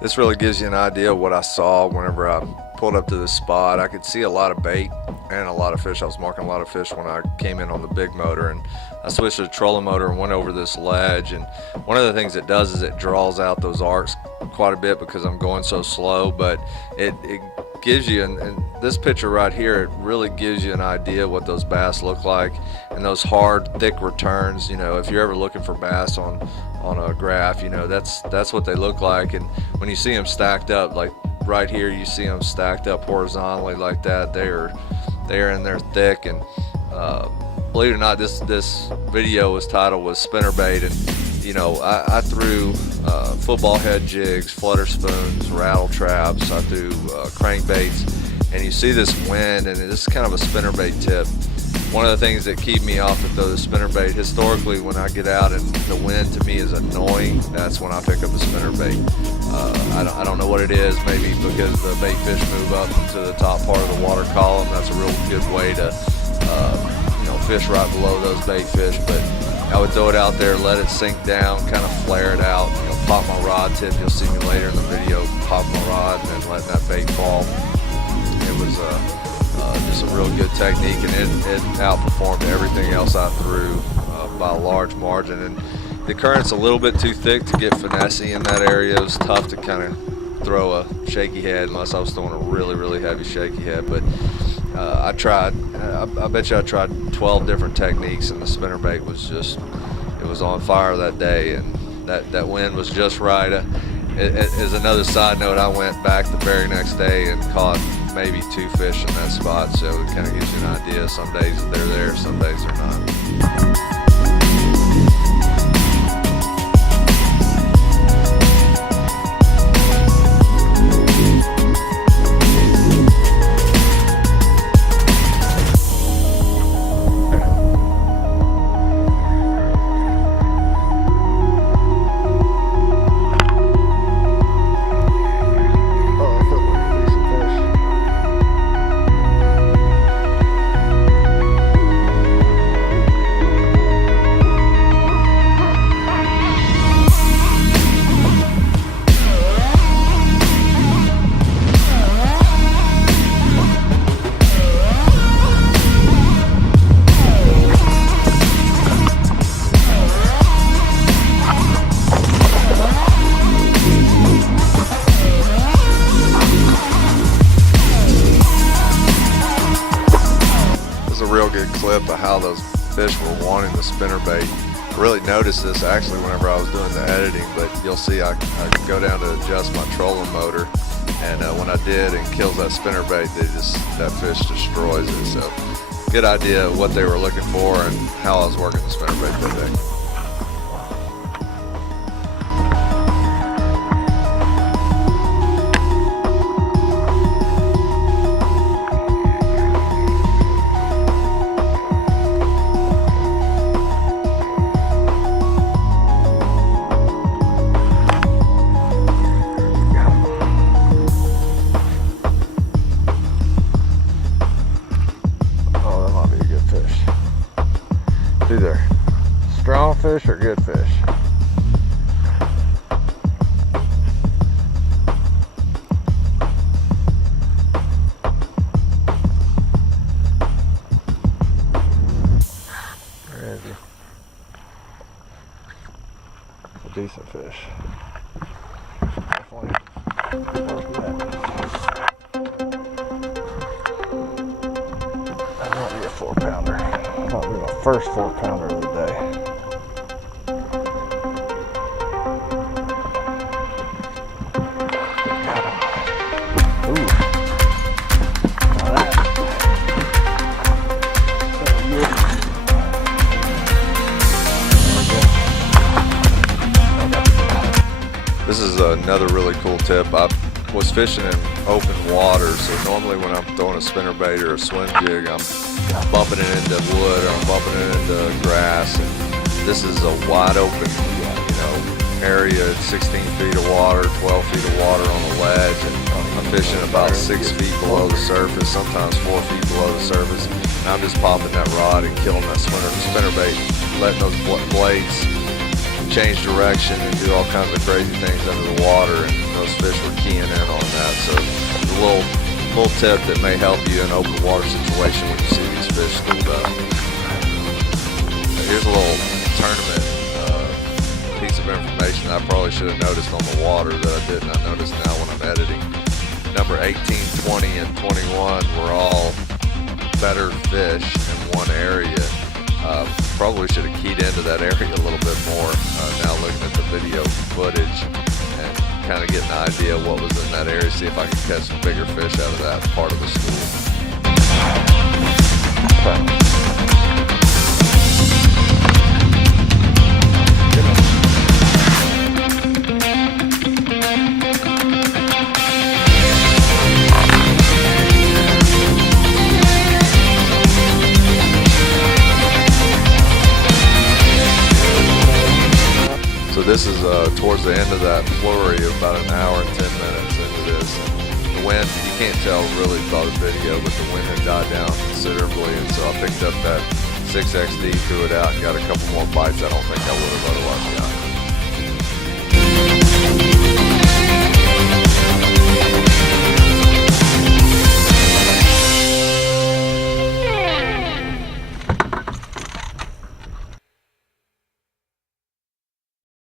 This really gives you an idea of what I saw whenever I pulled up to this spot. I could see a lot of bait and a lot of fish. I was marking a lot of fish when I came in on the big motor, and I switched to the trolling motor and went over this ledge. And one of the things it does is it draws out those arcs quite a bit because I'm going so slow, but it gives you, and this picture right here, it really gives you an idea what those bass look like, and those hard, thick returns. You know, if you're ever looking for bass on a graph, you know, that's what they look like. And when you see them stacked up, like right here, you see them stacked up horizontally like that, they're in there thick. And believe it or not, this video was titled with spinnerbait, and you know, I threw football head jigs, flutter spoons, rattle traps, I threw crankbaits, and you see this wind, and this is kind of a spinnerbait tip. One of the things that keep me off of the spinnerbait, historically, when I get out and the wind to me is annoying, that's when I pick up a spinnerbait. I don't know what it is, maybe because the bait fish move up to the top part of the water column. That's a real good way to you know, fish right below those bait fish. But I would throw it out there, let it sink down, kind of flare it out, you know, pop my rod tip. You'll see me later in the video pop my rod and then letting that bait fall. It was just a real good technique, and it outperformed everything else I threw by a large margin. And the current's a little bit too thick to get finessey in that area. It was tough to kind of throw a shaky head unless I was throwing a really heavy shaky head. But I tried, I bet you I tried 12 different techniques, and the spinnerbait was just, it was on fire that day, and that wind was just right. As another side note, I went back the very next day and caught maybe 2 fish in that spot, so it kind of gives you an idea. Some days they're there, some days they're not. Real good clip of how those fish were wanting the spinnerbait. I really noticed this actually whenever I was doing the editing, but you'll see I go down to adjust my trolling motor, and when I did, and kills that spinnerbait, that fish destroys it. So good idea of what they were looking for and how I was working the spinnerbait that day. Either strong fish or good fish. Where is he? A decent fish. Definitely. That might be a 4-pounder. Might be my first 4-pounder of the day. Ooh. Now that. This is another really cool tip. I was fishing in open water, so normally when I'm throwing a spinnerbait or a swim jig, I'm bumping it into wood or I'm bumping it into grass. And this is a wide open, you know, area, 16 feet of water, 12 feet of water on the ledge, and I'm fishing about 6 feet below the surface, sometimes 4 feet below the surface, and I'm just popping that rod and killing that spinnerbait, letting those blades change direction and do all kinds of crazy things under the water, and those fish were keying in on that. So it's a little tip that may help you in open water situation when you see these fish schooled up. Here's a little tournament piece of information that I probably should have noticed on the water that I did not notice now when I'm editing. Number 18, 20, and 21 were all better fish in one area. Probably should have keyed into that area a little bit more. Now looking at the video footage and kind of getting an idea of what was in that area, see if I can catch some bigger fish out of that part of the school. So this is towards the end of that flurry, about an hour and 10 minutes into this. The wind, you can't tell really by the video, but the wind had died down considerably, and so I picked up that 6XD, threw it out, and got a couple more bites I don't think I would have otherwise got.